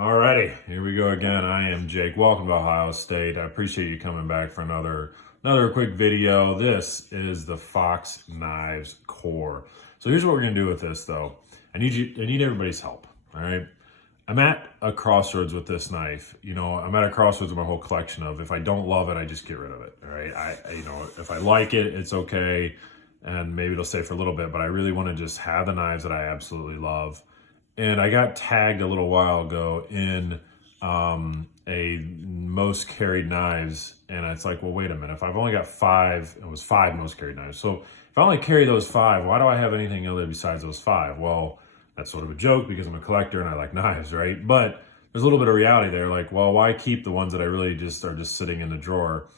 Alrighty, here we go again. I am Jake. Welcome to Ohio State. I appreciate you coming back for another quick video. This is the Fox Knives Core. So here's what we're gonna do with this though. I need everybody's help. All right. I'm at a crossroads with this knife. I'm at a crossroads with my whole collection of, if I don't love it, I just get rid of it. All right. If I like it, it's okay. And maybe it'll stay for a little bit, but I really want to just have the knives that I absolutely love. And I got tagged a little while ago in a most carried knives. And it's like, well, wait a minute. If I've only got five, it was 5 most carried knives. So if I only carry those 5, why do I have anything other besides those 5? Well, that's sort of a joke because I'm a collector and I like knives, right? But there's a little bit of reality there. Like, well, why keep the ones that I really just are just sitting in the drawer?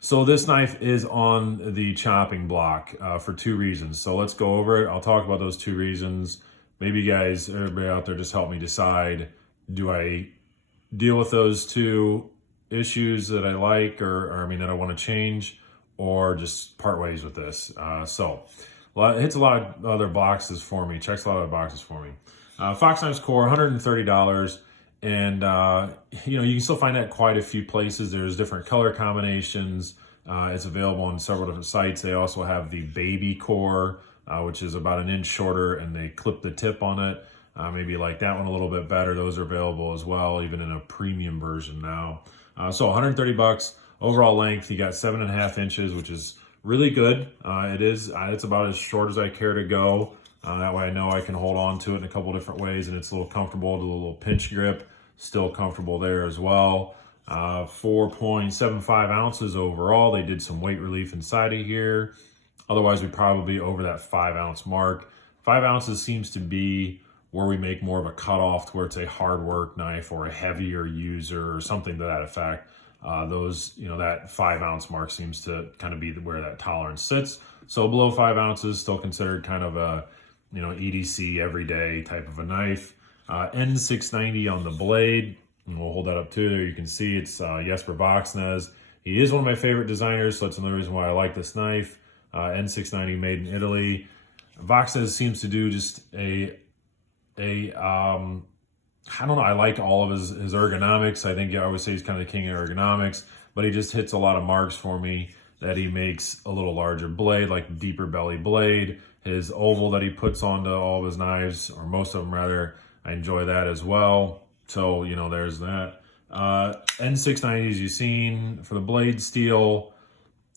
So this knife is on the chopping block for 2 reasons. So let's go over it. I'll talk about those 2 reasons. Maybe you guys, everybody out there, just help me decide, do I deal with those 2 issues that I like or that I want to change, or just part ways with this? It hits a lot of other boxes for me, checks a lot of boxes for me. Fox Knives Core, $130. And, you can still find that at quite a few places. There's different color combinations. It's available on several different sites. They also have the baby core, which is about 1 inch shorter, and they clip the tip on it. Maybe you like that one a little bit better. Those are available as well, even in a premium version now. So $130. Overall length, you got 7.5 inches, which is really good. It's about as short as I care to go. That way I know I can hold on to it in a couple different ways, and it's a little comfortable, a little pinch grip, still comfortable there as well. 4.75 ounces overall. They did some weight relief inside of here. Otherwise, we'd probably be over that 5 ounce mark. 5 ounces seems to be where we make more of a cutoff to where it's a hard work knife or a heavier user or something to that effect. That 5 ounce mark seems to kind of be where that tolerance sits. So below 5 ounces, still considered kind of a, EDC everyday type of a knife. N690 on the blade. And we'll hold that up too. There you can see it's Jesper Voxnäs. He is one of my favorite designers, so that's another reason why I like this knife. N690 made in Italy. Voxnäs seems to do just I don't know, I like all of his ergonomics. I think I always say he's kind of the king of ergonomics, but he just hits a lot of marks for me that he makes a little larger blade, like deeper belly blade. His oval that he puts onto all of his knives, or most of them rather, I enjoy that as well. So, there's that. N690s you've seen for the blade steel,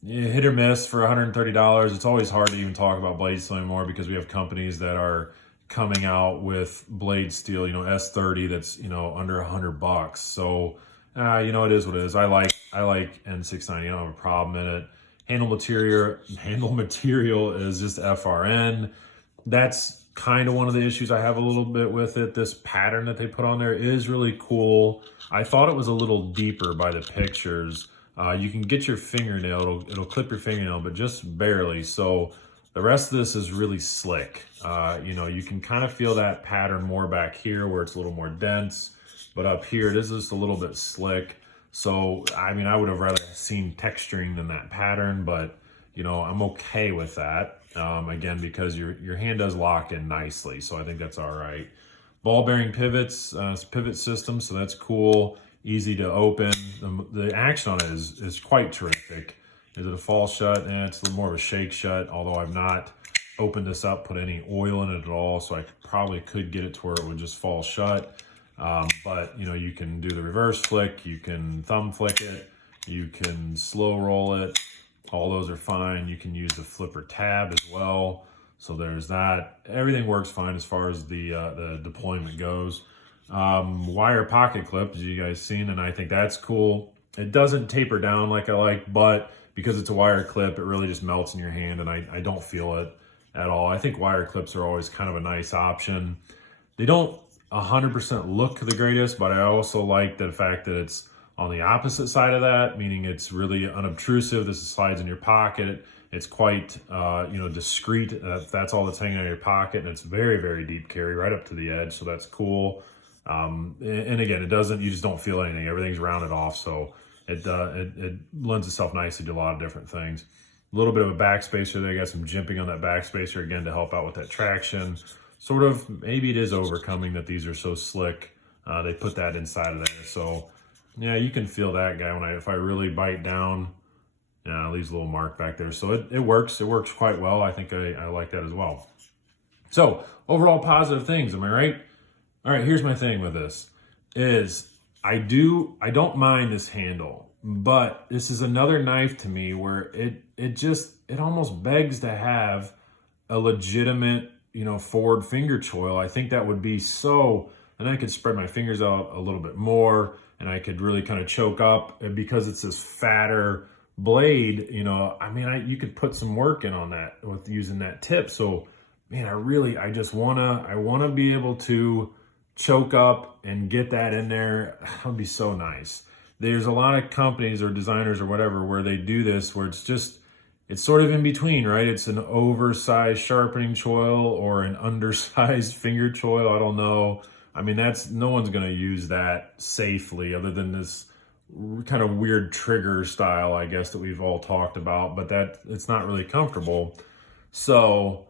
hit or miss for $130. It's always hard to even talk about blade steel anymore because we have companies that are coming out with blade steel, S30 that's, under $100. So, it is what it is. I like N690. I don't have a problem in it. Handle material is just FRN. That's kind of one of the issues I have a little bit with it. This pattern that they put on there is really cool. I thought it was a little deeper by the pictures. You can get your fingernail, it'll clip your fingernail, but just barely. So the rest of this is really slick. You can kind of feel that pattern more back here where it's a little more dense, but up here it is just a little bit slick. So, I would have rather seen texturing than that pattern, but, I'm okay with that. Again, because your hand does lock in nicely, so I think that's all right. Ball bearing pivots, pivot system, so that's cool. Easy to open. The action on it is quite terrific. Is it a fall shut? It's a little more of a shake shut, although I've not opened this up, put any oil in it at all, so I probably could get it to where it would just fall shut. But you can do the reverse flick, you can thumb flick it, you can slow roll it. All those are fine. You can use the flipper tab as well. So there's that. Everything works fine as far as the deployment goes. Wire pocket clip, as you guys seen, and I think that's cool. It doesn't taper down like I like, but because it's a wire clip, it really just melts in your hand, and I don't feel it at all. I think wire clips are always kind of a nice option. They don't 100% look the greatest, but I also like the fact that it's on the opposite side of that, meaning it's really unobtrusive. This slides in your pocket. It's quite, discreet. That's all that's hanging out of your pocket, and it's very, very deep carry right up to the edge, so that's cool. And again, you just don't feel anything. Everything's rounded off, so it lends itself nicely to a lot of different things. A little bit of a backspacer there. Got some jimping on that backspacer again to help out with that traction. Sort of, maybe it is overcoming that these are so slick. They put that inside of there. So yeah, you can feel that guy if I really bite down. Yeah, it leaves a little mark back there. So it works. It works quite well. I think I like that as well. So overall positive things, am I right? All right, here's my thing with this is I don't mind this handle, but this is another knife to me where it almost begs to have a legitimate, forward finger choil. I think that would be so, and I could spread my fingers out a little bit more and I could really kind of choke up because it's this fatter blade, you could put some work in on that with using that tip. So man, I want to be able to choke up and get that in there. That would be so nice. There's a lot of companies or designers or whatever where they do this where it's sort of in between, right? It's an oversized sharpening choil or an undersized finger choil. I don't know. I mean, no one's going to use that safely other than this kind of weird trigger style, I guess, that we've all talked about, but it's not really comfortable. So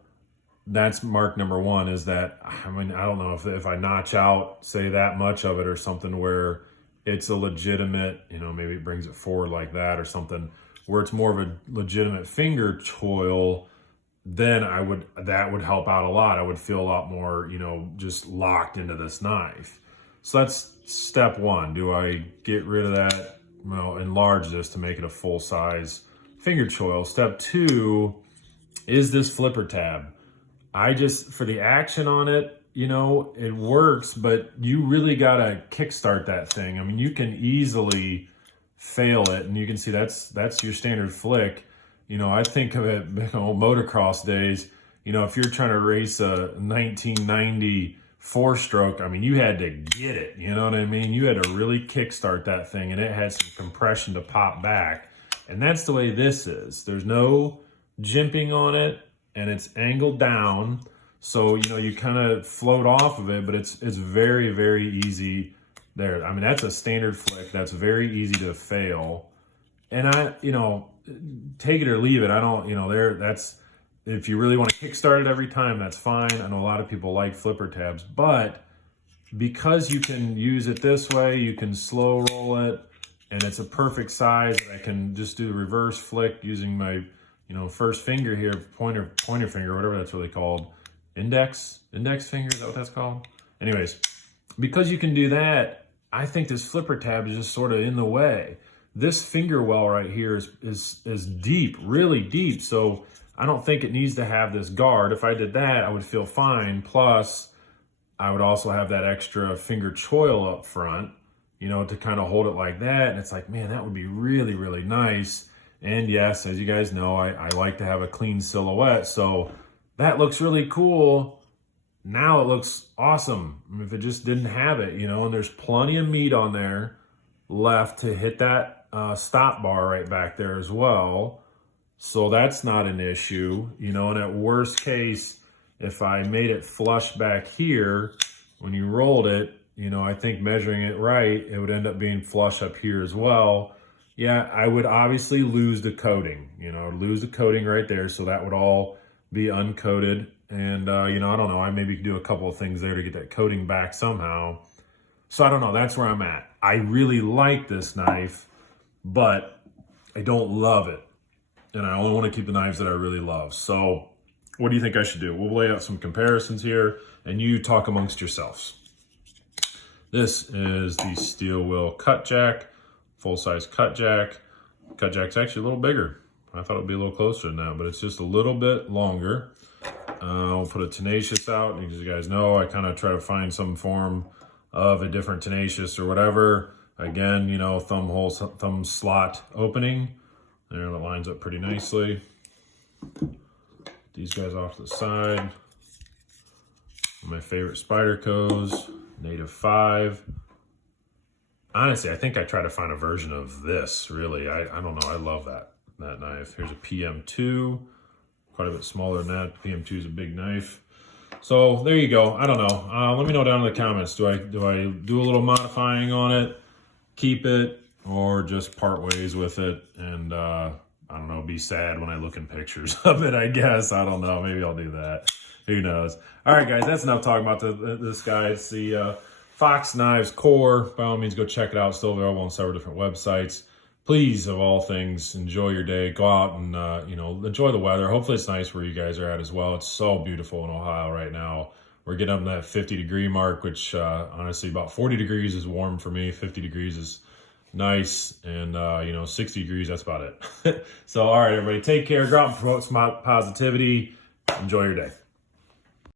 that's mark number one, is that, I mean, I don't know if I notch out, say, that much of it or something where it's a legitimate, maybe it brings it forward like that or something, where it's more of a legitimate finger choil, then that would help out a lot. I would feel a lot more, just locked into this knife. So that's step one. Do I get rid of that? Well, enlarge this to make it a full size finger choil. Step two is this flipper tab. For the action on it, it works, but you really gotta kickstart that thing. I mean, you can easily fail it, and you can see that's your standard flick. I think of it, motocross days, if you're trying to race a 1990 four-stroke, I mean, you had to get it, you know what I mean? You had to really kickstart that thing, and it had some compression to pop back. And that's the way this is. There's no jimping on it, and it's angled down. So, you kind of float off of it, but it's very, very easy there. I mean, that's a standard flick. That's very easy to fail. And take it or leave it. I don't, if you really want to kickstart it every time, that's fine. I know a lot of people like flipper tabs, but because you can use it this way, you can slow roll it, and it's a perfect size. I can just do the reverse flick using my, first finger here, pointer finger, whatever that's really called. Index finger, is that what that's called? Anyways, because you can do that, I think this flipper tab is just sort of in the way. This finger well right here is deep, really deep. So I don't think it needs to have this guard. If I did that, I would feel fine. Plus, I would also have that extra finger choil up front, to kind of hold it like that. And it's like, man, that would be really, really nice. And yes, as you guys know, I like to have a clean silhouette. So that looks really cool. Now it looks awesome. I mean, if it just didn't have it, and there's plenty of meat on there left to hit that stop bar right back there as well. So that's not an issue, and at worst case, if I made it flush back here, when you rolled it, I think measuring it right, it would end up being flush up here as well. Yeah, I would obviously lose the coating, lose the coating right there. So that would all be uncoated. And, I don't know, I maybe could do a couple of things there to get that coating back somehow. So I don't know, that's where I'm at. I really like this knife, but I don't love it. And I only want to keep the knives that I really love. So what do you think I should do? We'll lay out some comparisons here, and you talk amongst yourselves. This is the steel wheel cut jack, full-size cut jack. Cut jack's actually a little bigger. I thought it would be a little closer than that, but it's just a little bit longer. I'll put a tenacious out. As you guys know, I kind of try to find some form of a different tenacious or whatever. Again, thumb slot opening. There, that lines up pretty nicely. These guys off to the side. My favorite Spyderco's, Native 5. Honestly, I think I try to find a version of this, really. I don't know, I love that knife. Here's a PM2, quite a bit smaller than that. PM2 is a big knife. So there you go. I don't know. Let me know down in the comments. Do I do a little modifying on it, keep it, or just part ways with it and I don't know, be sad when I look in pictures of it, I guess. I don't know. Maybe I'll do that. Who knows? All right, guys, that's enough talking about this guy. It's the Fox Knives Core. By all means, go check it out. It's still available on several different websites. Please, of all things, enjoy your day. Go out and, enjoy the weather. Hopefully it's nice where you guys are at as well. It's so beautiful in Ohio right now. We're getting up to that 50-degree mark, which honestly, about 40 degrees is warm for me. 50 degrees is nice. And, 60 degrees, that's about it. So, all right, everybody, take care. Go out and promote some positivity. Enjoy your day.